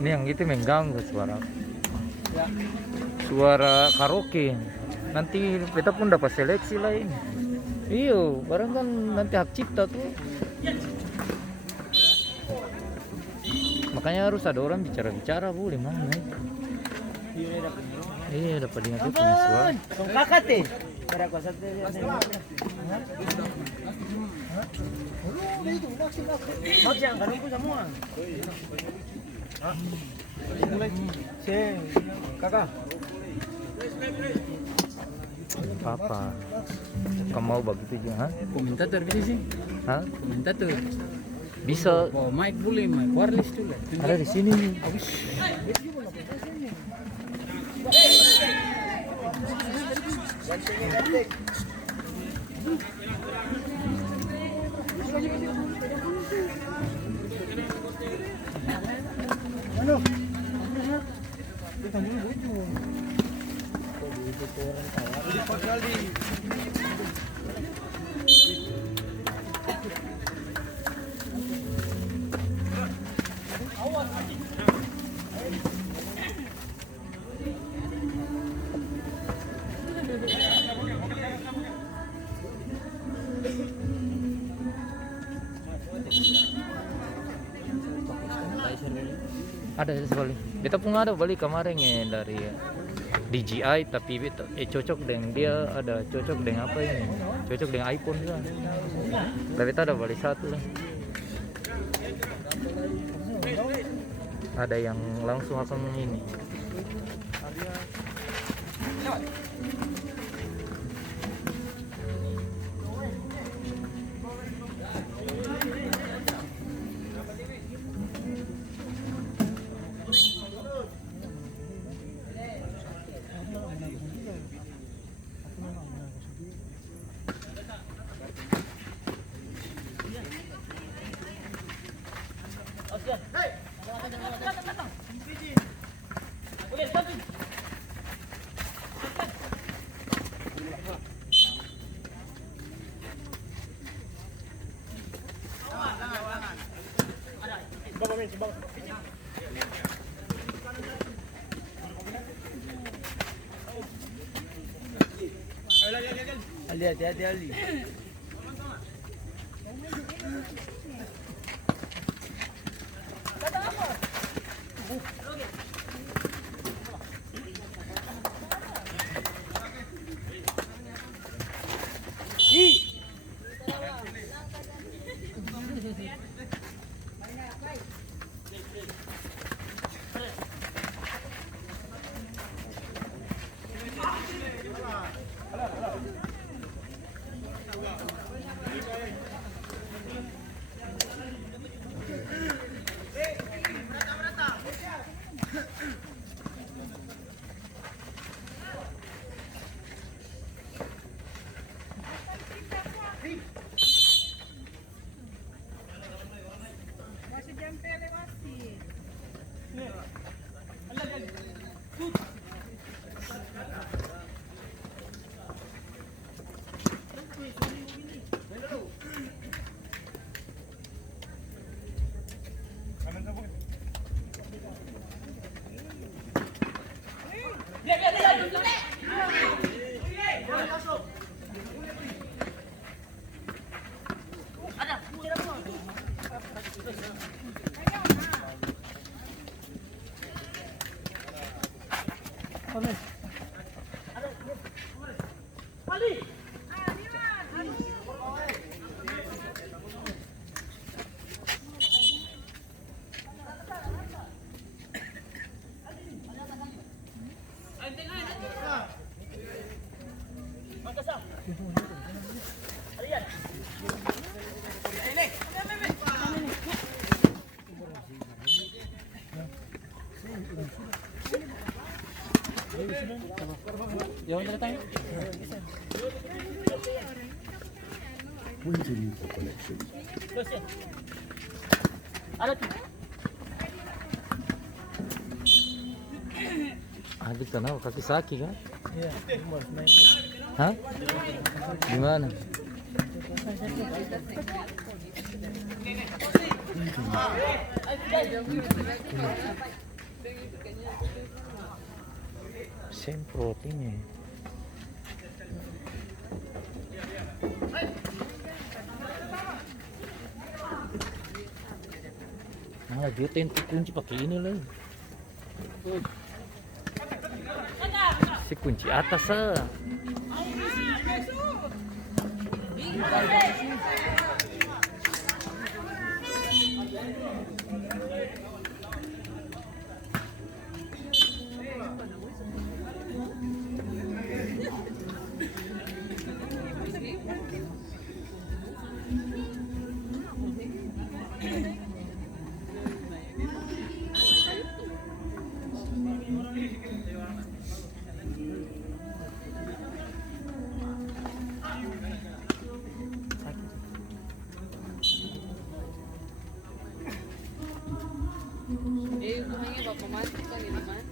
Ini yang itu mengganggu suara. Ya. Suara karaoke. Nanti kita pun dapat seleksi lah ini. Iyo, barang kan nanti hak cipta tuh. Makanya harus ada orang bicara-bicara boleh mana. Iya dapat ingat itu punya suara. Song kakak teh. Para ko sa Maksudnya kan rumput semua. Si kakak. Apa? Kamu mau begitu juga? Ha? Komentator bisa sih. Hah? Komentator. Bisa. Bawa mic boleh, mic wireless juga. Ada di sini nih. Ada sekali. Beta pun ada balik kemarin ya dari DJI tapi beta cocok dengan dia ada cocok dengan apa ini? Cocok dengan iPhone juga. Tapi beta ada balik satu lah. Ada yang langsung akan ini. Ali, hati-hati Ali. Jangan datang. Adik kenapa kaki sakit kan? Iya, Hah? Gimana? Semprot ini. Malah jutain tuh kunci pakai ini lagi. Si kunci atas ah. Hubungannya bapak mas kan ini mas.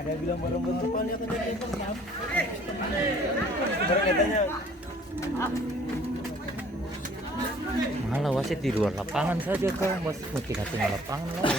Ada bilang barang-barang depannya kan jadi barang katanya. Malah wasit di luar lapangan saja kau, wasit mesti tengah lapangan lah.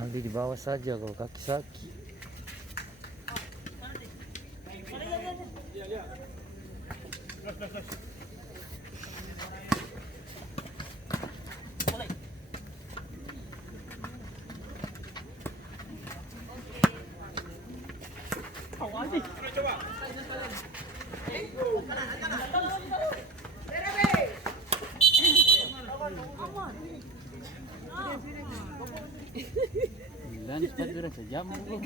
Aldi di bawah saja kalau kaki sakit. Dan sepatu udah sejam bu.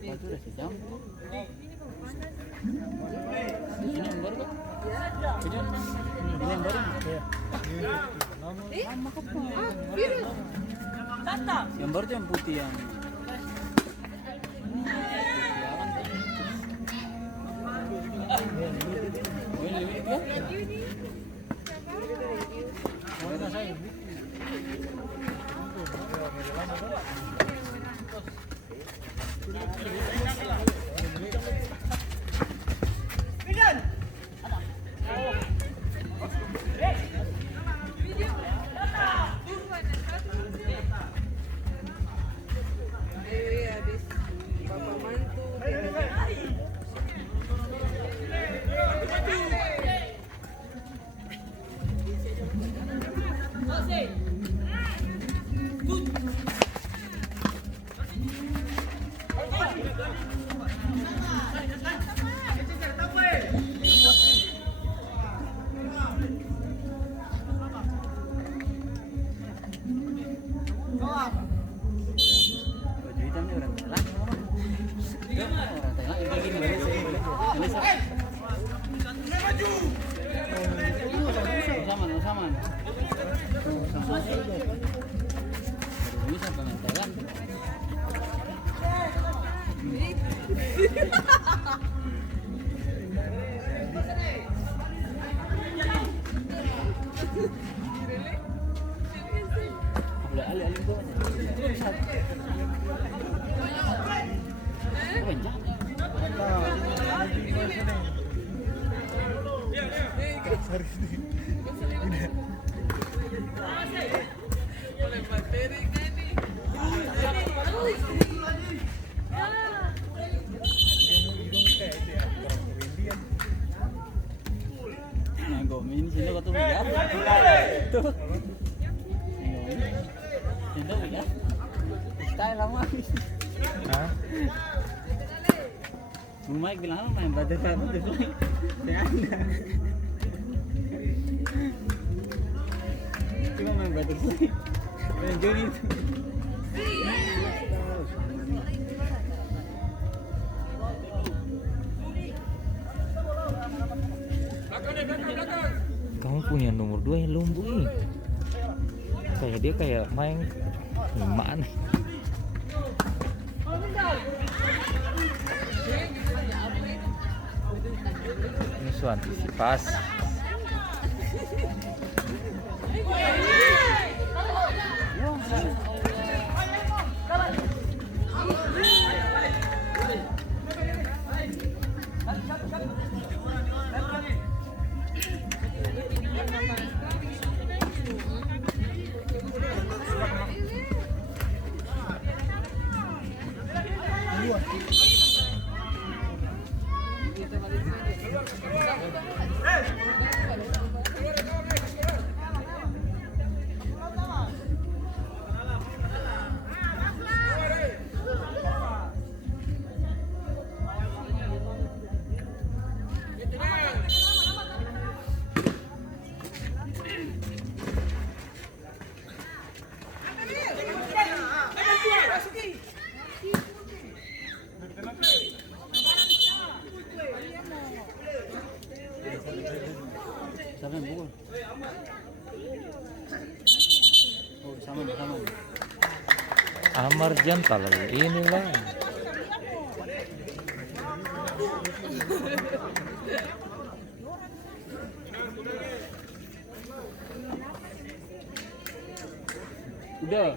Sepatu udah sejam bu. Ini yang baru kan? Ini yang baru. Yang baru tuh yang putih yang. Baju hitam ini orang Thailand. Orang Thailand yang kayak gini Malaysia. Sama. Ini siapa main Thailand? Alih-alih gua. Apa ini? Ini sini kau tuh ya. Tuh. Ini ya. Style lama. Hah? Mike bilang apa main butterfly. Ya anda. Cuma main butterfly. Main Johnny itu. Kamu punya nomor 2 yang lumbu ini. Kayak dia kayak main gimana? Ini su antisipasi. Siapa yang pukul? Oh, sama. Amar Jantal inilah. Udah.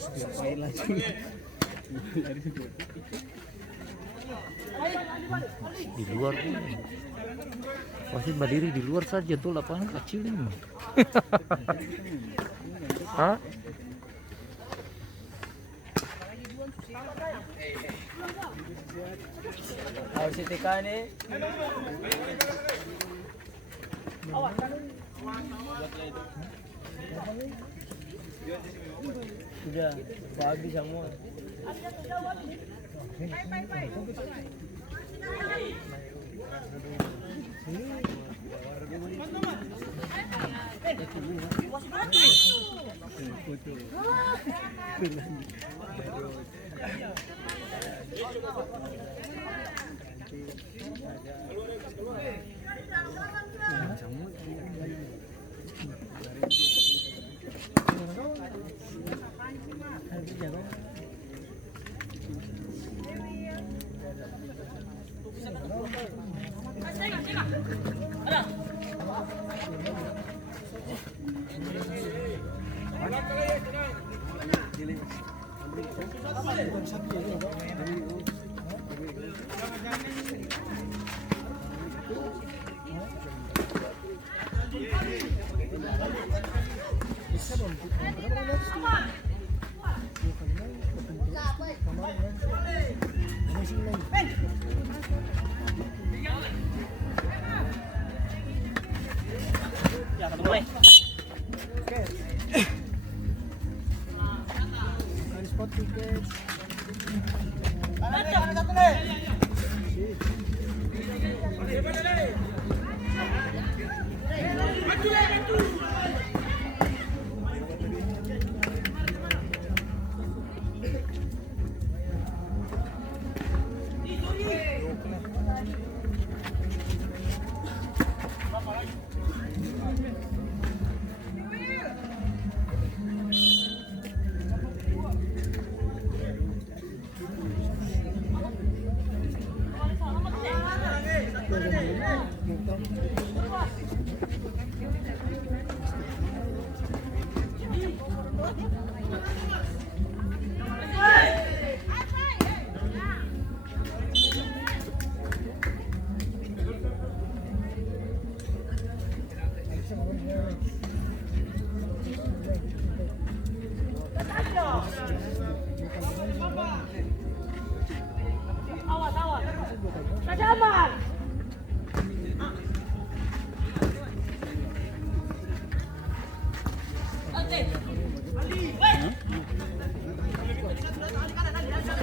Ngapain lagi? Di luar tuh. Pasti berdiri di luar saja tuh, lapangan kecil ini. Hah? Harus setika nih. Sudah, habis semua.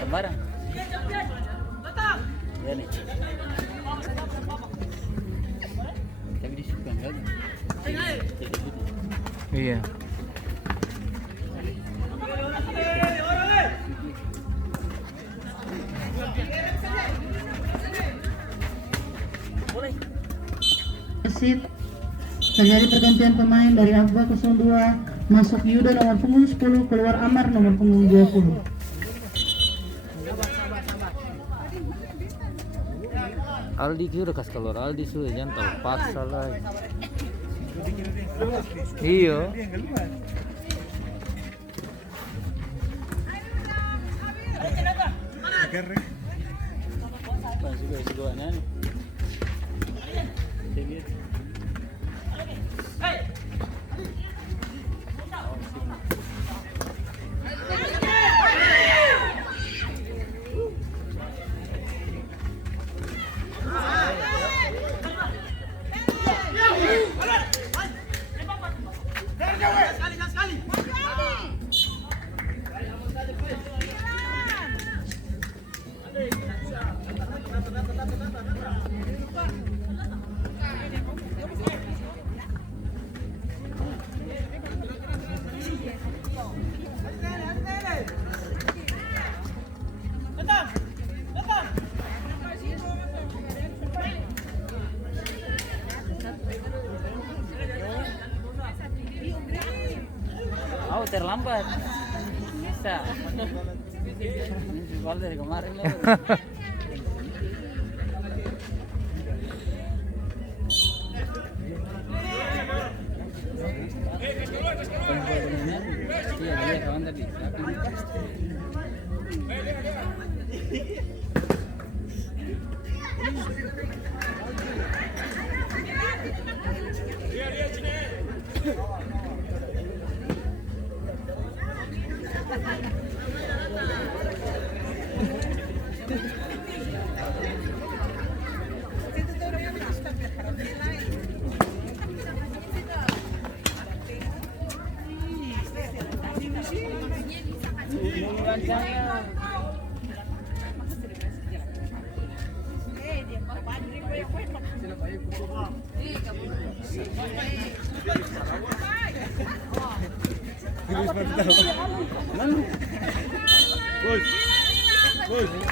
Barang. Ya nih. Tapi di situ enggak ada. Iya. Wasit terjadi pergantian pemain dari Abba 02 masuk Yuda nomor punggung 10 keluar Amar nomor punggung 20. Aldi ki udah kasih keluar Aldi sudah jangan terlalu paksa lah. Iya. Sigo anan. Oh, terlambat. Bisa. Ini gol dari kemarin loh. Iya, dia kawan tadi.